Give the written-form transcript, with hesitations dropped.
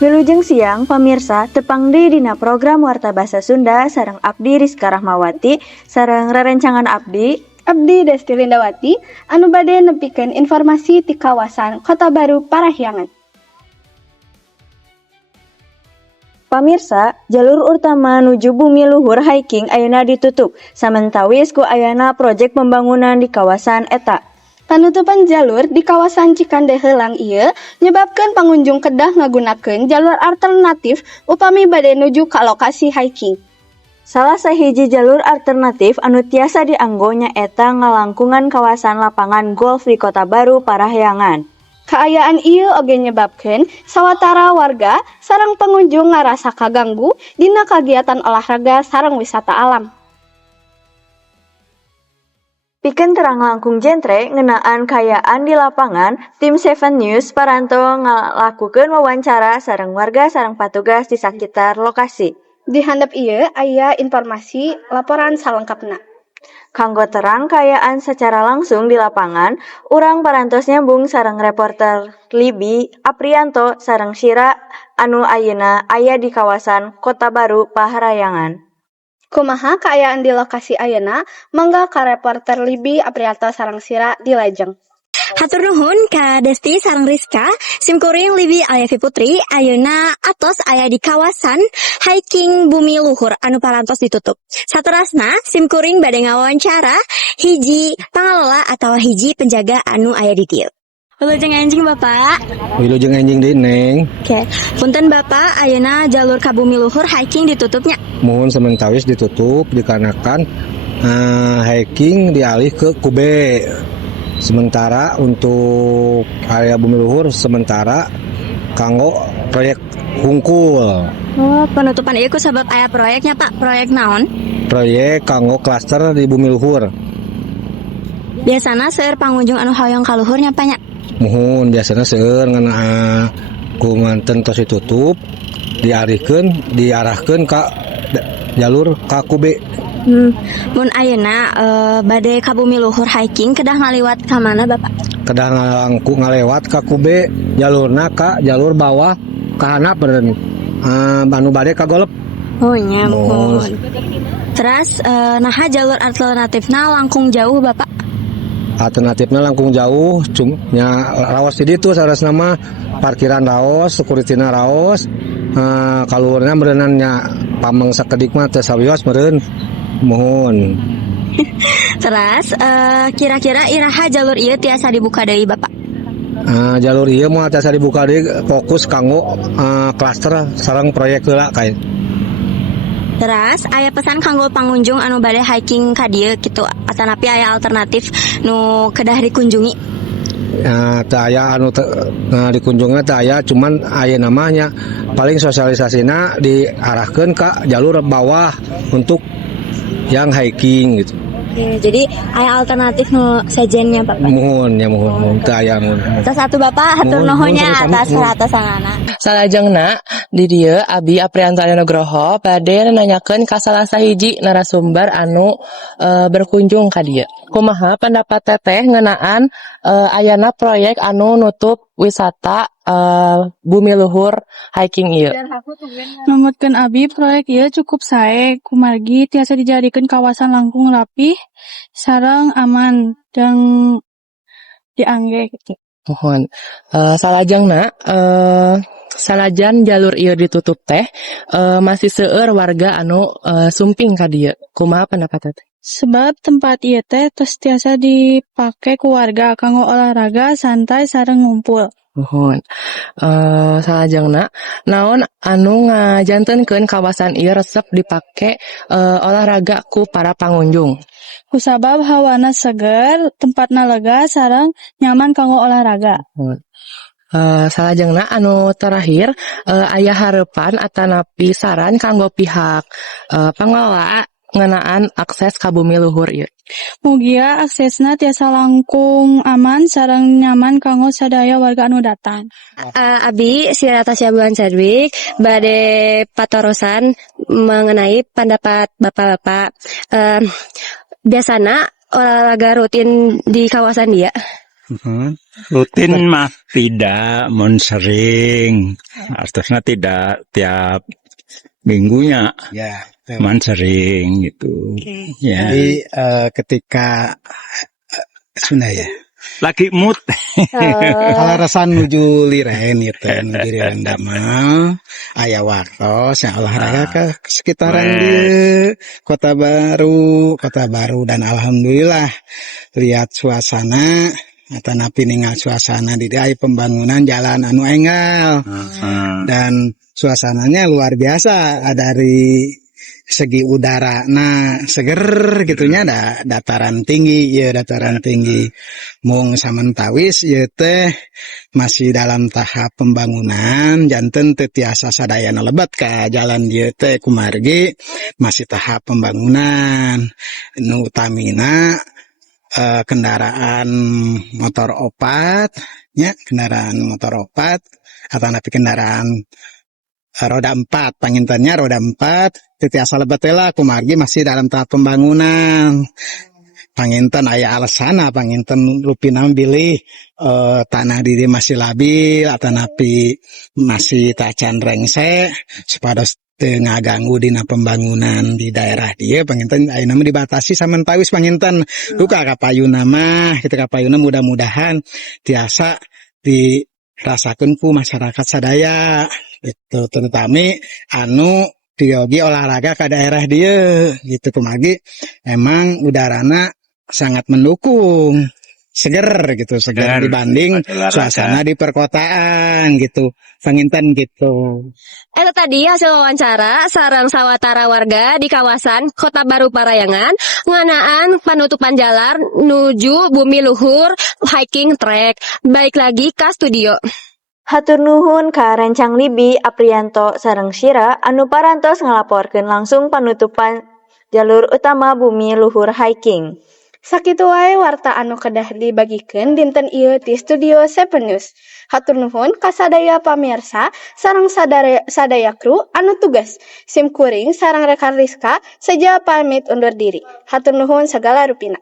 Wilujeng siang, pamirsa, tepang deui dina program Warta Basa Sunda sareng Abdi Rizka Rahmawati, sareng rerencangan Abdi Desti Lindawati, anu bade nepikeun informasi ti kawasan Kota Baru Parahyangan. Pamirsa, jalur utama nuju Bumi Luhur hiking ayeuna ditutup, samentawis ku ayana proyek pembangunan di kawasan eta. Penutupan jalur di kawasan Cikande heulang ieu nyebabkeun pengunjung kedah ngagunakeun jalur alternatif upami bade nuju ka lokasi hiking. Salah sahiji jalur alternatif anu tiasa dianggo nyaeta ngalangkungan kawasan lapangan golf di Kota Baru Parahyangan. Kaayaan ieu oge nyebabkeun sawatara warga sareng pengunjung ngarasa kaganggu dina kagiatan olahraga sareng wisata alam. Pikeun terang langkung jentre ngeunaan kaayaan di lapangan, tim 7 News paranto ngalakukeun wawancara sareng warga sareng patugas di sakitar lokasi. Di handap ieu aya informasi laporan salengkapna. Kanggo terang kaayaan secara langsung di lapangan, urang parantos nyambung sareng reporter Libi Aprianto sareng Syira anu ayeuna aya di kawasan Kota Baru Parahyangan. Kumaha kaayaan di lokasi ayeuna? Mangga ka reporter Libi Aprianto sareng Syira di Lajeng. Hatur nuhun ka Desti sareng Rizka, simkuring Libi Aliafi Putri, ayeuna atos aya di kawasan hiking Bumi Luhur anu parantos ditutup. Saterasna simkuring bade ngawawancara hiji pangelola atawa hiji penjaga anu aya di dieu. Wilujeng anjing Bapak. Wilujeng anjing deui Neng. Oke, punten Bapak, ayeuna jalur ka Bumi Luhur hiking ditutupnya. Mohon sementawis ditutup dikarenakan hiking dialih ke Kube. Sementara untuk area Bumi Luhur sementara kanggo proyek hungkul. Oh, penutupan ieu ku sabab aya proyeknya Pak. Proyek naon? Proyek kanggo klaster di Bumi Luhur. Biasana seueur pangunjung anu hoyong ka luhur nya Pak nya. Mohon biasanya seueur ngeunaan kumanten tos ditutup diarahkeun ka jalur ka Kube. Mun ayeuna bade ka Bumi Luhur hiking kedah ngaliwat ka mana Bapak? Kedah ngalewat ka Kube, jalurna ka jalur bawah ka handap beureun. Anu bade ka golep. Oh nya mohon. Terus naha jalur alternatifna langkung jauh Bapak? Alternatifnya langkung jauh, nya raos di ditu saresna mah parkiran raos, securityna raos. Kaluhurna meureunna nya pameng sakedik mah teu sawios meureun. Mohon. Terus kira-kira iraha jalur ieu tiasa dibuka deui Bapak? Jalur ieu moal tiasa dibuka deui fokus kanggo klaster sareng proyek heula kae. Terus aya pesan kanggo pangunjung anu bade hiking ka dieu kitu atanapi aya alternatif nu kedah dikunjungi? Teu aya anu dikunjungna teu aya, cuman aya namanya paling sosialisasina diarahkeun ka jalur bawah untuk yang hiking gitu. Oke, jadi aya alternatif nu sajennya Bapak. Mohon teu aya mun. Terus satu Bapak hatur nuhun nya atas perhatianna. Salajengna di dieu Abi Aprianto Nugroho bade nanyakeun ka salah sahiji narasumber anu berkunjung ka dieu. Kumaha pendapat teteh ngeunaan ayana proyek anu nutup wisata Bumi Luhur hiking ieu? Numutkeun Abi proyek ieu cukup sae kumargi tiasa dijadikeun kawasan langkung rapih sareng aman dan diangge gitu. Mohon salajengna salajan jalur ieu ditutup teh masih seueur warga anu sumping ka dieu. Kumaha pendapat teteh? Sebab tempat ieu teh tos tiasa dipake ku warga kanggo olahraga santai sareng ngumpul. Mohon salajengna naon anu ngajantenkeun kawasan ieu resep dipake olahraga ku para pangunjung? Kusabab hawana seger, tempatna lega sareng nyaman kanggo olahraga. Salajengna anu terakhir aya hareupan atanapi saran kanggo pihak pengelola ngenaan akses ka bumi luhur ieu. Mugia aksesna tiasa langkung aman sareng nyaman kanggo sadaya warga anu datang. Abi si Natasha Buan Chadwick bade patorosan mengenai pendapat bapak-bapak. Biasana olahraga rutin di kawasan dia. Rutin mah tidak, mun sering. Artinya tidak tiap minggunya, Ya, man sering gitu. Ya. jadi ketika Sunda ya, Lagi mood. kalau rasa nuju liren gitu, nuju liren damel, aya waktos yang olahraga ke sekitaran dia, Kota Baru dan alhamdulillah lihat suasana atau napi ningal suasana di aya pembangunan jalan anu enggal dan suasananya luar biasa dari segi udara seger gitunya ada dataran tinggi mung samentawis ieu teh masih dalam tahap pembangunan janten teu tiasa sadayana lebat ka jalan ieu teh kumargi masih tahap pembangunan nu utamina kendaraan motor opat atau napi kendaraan roda 4 pangintennya roda 4 titiasa lebet lah kumargi masih dalam tahap pembangunan panginten aya alasana panginten rupina pilih tanah diri masih labil atau napi masih tacan rengse supados teu ngaganggu dina pembangunan di daerah dia panginten ayeuna mah dibatasi samentawis panginten duka ka payuna mah kitu ka payuna mudah-mudahan tiasa dirasakeun ku masyarakat sadaya itu terutama anu diogi olahraga ke daerah dia gitu kumagi emang udarana sangat mendukung seger dibanding suasana di perkotaan gitu panginten gitu. Itu tadi hasil wawancara sareng sawatara warga di kawasan Kota Baru Parayangan nganaan penutupan jalan nuju bumi luhur hiking track. Baik lagi ke studio. Hatur nuhun ka Rencang Libi, Aprianto, sareng Syira anu parantos ngalaporkeun langsung penutupan jalur utama bumi luhur hiking. Sakitu wae warta anu kedah dibagikeun dinten ieu ti Studio 7 News. Hatur nuhun ka sadaya pamirsa sareng sadaya kru anu tugas. Sim kuring sareng rekan Rizka saja pamit undur diri. Hatur nuhun segala rupina.